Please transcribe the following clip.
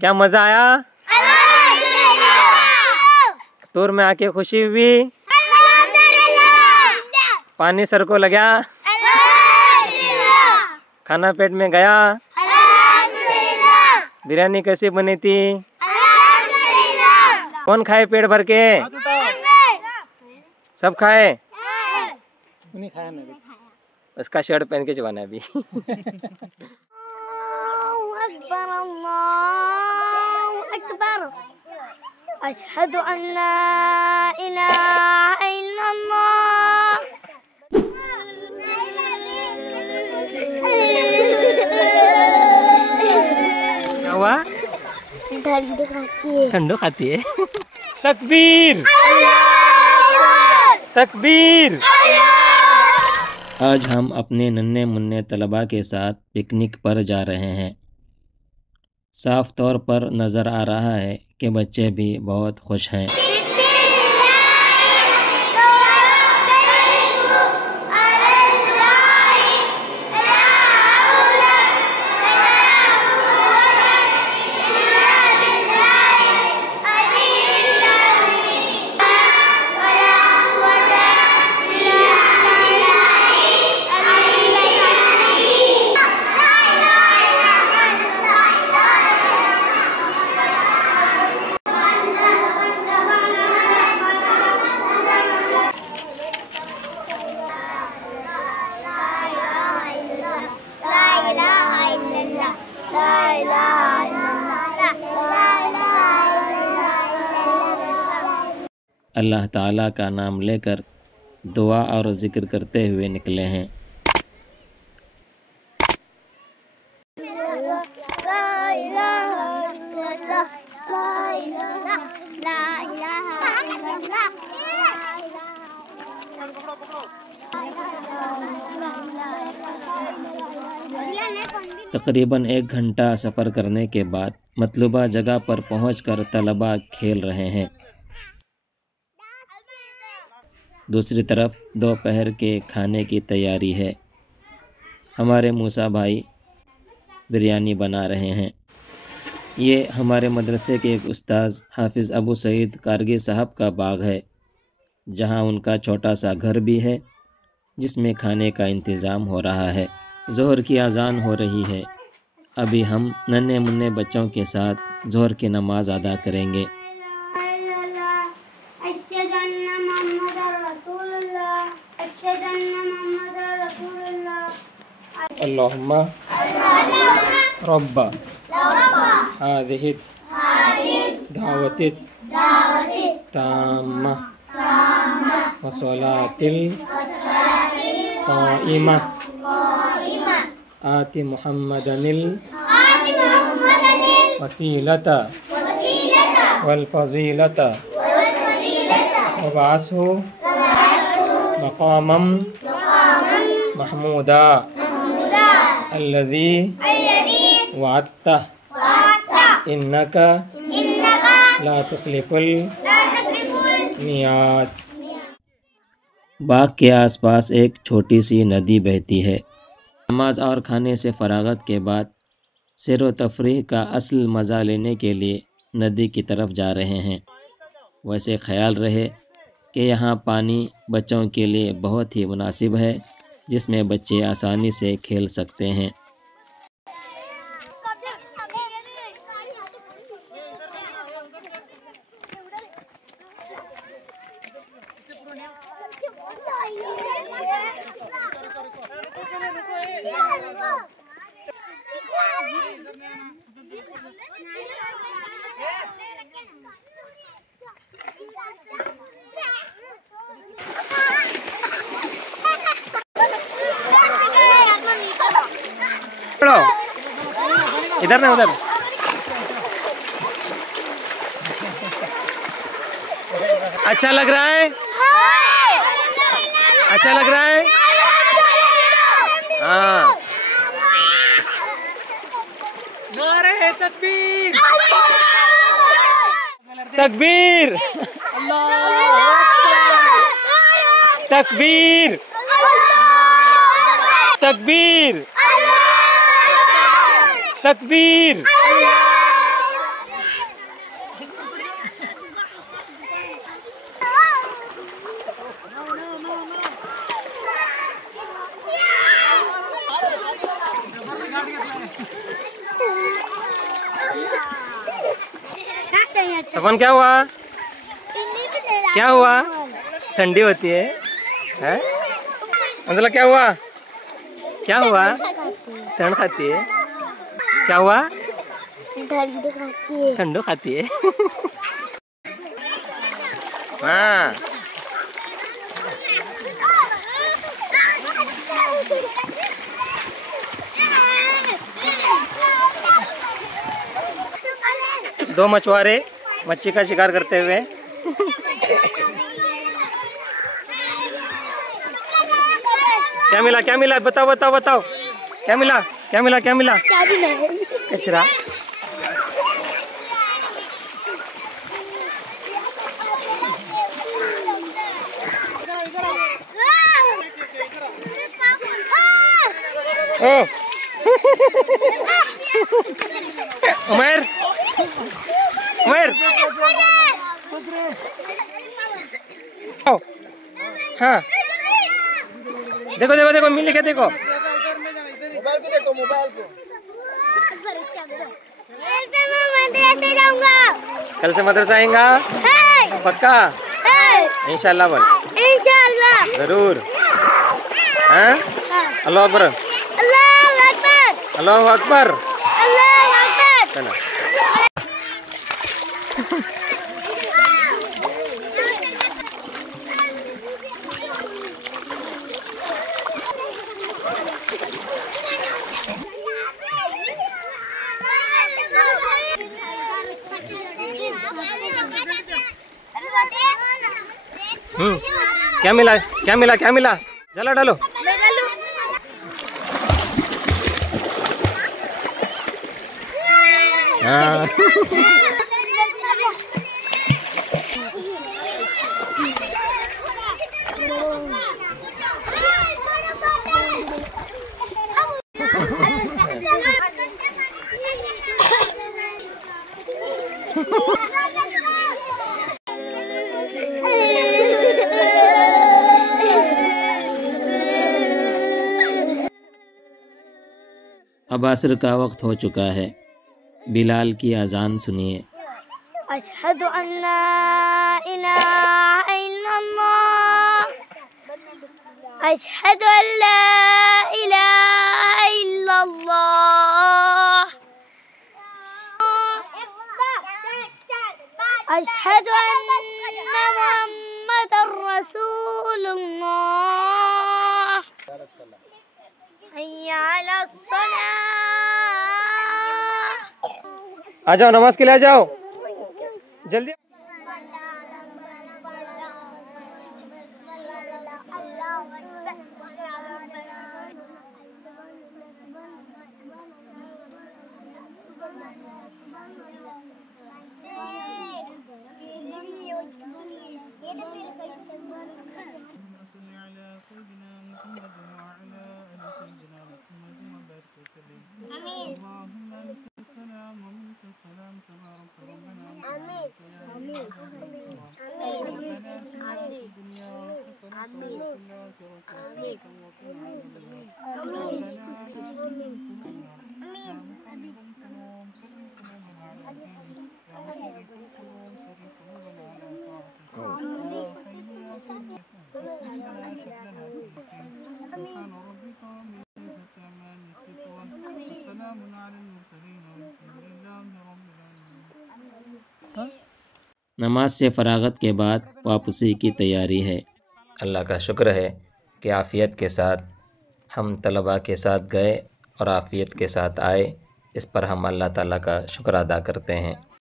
क्या मजा आया? टूर में आके खुशी हुई? पानी सर को लगा? खाना पेट में गया? बिरयानी कैसी बनी थी? कौन खाए पेट भर के? सब खाए? नहीं खाया मैंने। उसका शर्ट पहन के चबाना अभी। अशहदु अन्ना इलाहा इल्लल्लाह। क्या हुआ? ठंडू खाती है। ठंडू खाती है। तकबीर, तकबीर। आज हम अपने नन्हे मुन्ने तलबा के साथ पिकनिक पर जा रहे हैं। साफ तौर पर नज़र आ रहा है कि बच्चे भी बहुत खुश हैं। अल्लाह ताला का नाम लेकर दुआ और ज़िक्र करते हुए निकले हैं। तकरीबन 1 घंटा सफ़र करने के बाद मतलूबा जगह पर पहुंचकर तलबा खेल रहे हैं। दूसरी तरफ दोपहर के खाने की तैयारी है। हमारे मूसा भाई बिरयानी बना रहे हैं। ये हमारे मदरसे के एक उस्ताद हाफिज़ अबू सईद कारगी साहब का बाग है, जहां उनका छोटा सा घर भी है, जिसमें खाने का इंतज़ाम हो रहा है। ज़ोहर की अज़ान हो रही है। अभी हम नन्हे मुन्ने बच्चों के साथ ज़ोहर की नमाज़ अदा करेंगे। अल्लाहुम्मा रब्बा हाज़िहि दावति ताम्मा व सलातिल क़ाइमा आति मुहम्मदनिल वसीलता वल फ़ज़ीलता वबअसहु मक़ामम महमूदा अल्लज़ी वअदता इन्नका ला तुख़लिफ़ुल मियाद। बाग के आसपास एक छोटी सी नदी बहती है। नमाज और खाने से फरागत के बाद सैर व तफरीह का असल मज़ा लेने के लिए नदी की तरफ जा रहे हैं। वैसे ख्याल रहे कि यहाँ पानी बच्चों के लिए बहुत ही मुनासिब है, जिसमें बच्चे आसानी से खेल सकते हैं। इधर ना उधर। अच्छा लग रहा है? अच्छा लग रहा है? हाँ। नारे तकबीर, तकबीर, तकबीर, तकबीर, तकबीर। सफन क्या हुआ? क्या हुआ? ठंडी होती है, हैं? अंजला क्या हुआ? क्या हुआ? ठंड खाती है। क्या हुआ? ठंडो खाती है। हाँ। दो मछुआरे मच्छी का शिकार करते हुए। क्या मिला? क्या मिला? बताओ बताओ बताओ। क्या मिला? क्या मिला? क्या मिला? कचरा। ओ उमर, उमर, हाँ देखो देखो देखो मिल के देखो। मोबाइल को देखो, मोबाइल को। मदरसे जाऊंगा। कल से मदरसा आएगा पक्का? इंशाल्लाह बोल। इंशाल्लाह जरूर। हाँ अल्लाह अकबर, अल्लाह अकबर, अल्लाह अकबर, अल्लाह अकबर। चलो। क्या मिला? क्या मिला? क्या मिला? जला डालो। हाँ। अब असर का वक्त हो चुका है, बिलाल की अजान सुनिए। अशहदु अन्ना इलाहा इल्लल्लाह, अशहदु अल्ला इलाहा इल्लल्लाह, अशहदु अन्ना मुहम्मदुर रसूलुल्लाह, हय्या अलस सलाह। आ जाओ नमाज के लिए, आ जाओ जल्दी। नमाज से फरागत के बाद वापसी की तैयारी है। अल्लाह का शुक्र है कि आफ़ियत के साथ हम तलबा के साथ गए और आफ़ियत के साथ आए। इस पर हम अल्लाह ताला का शुक्र अदा करते हैं।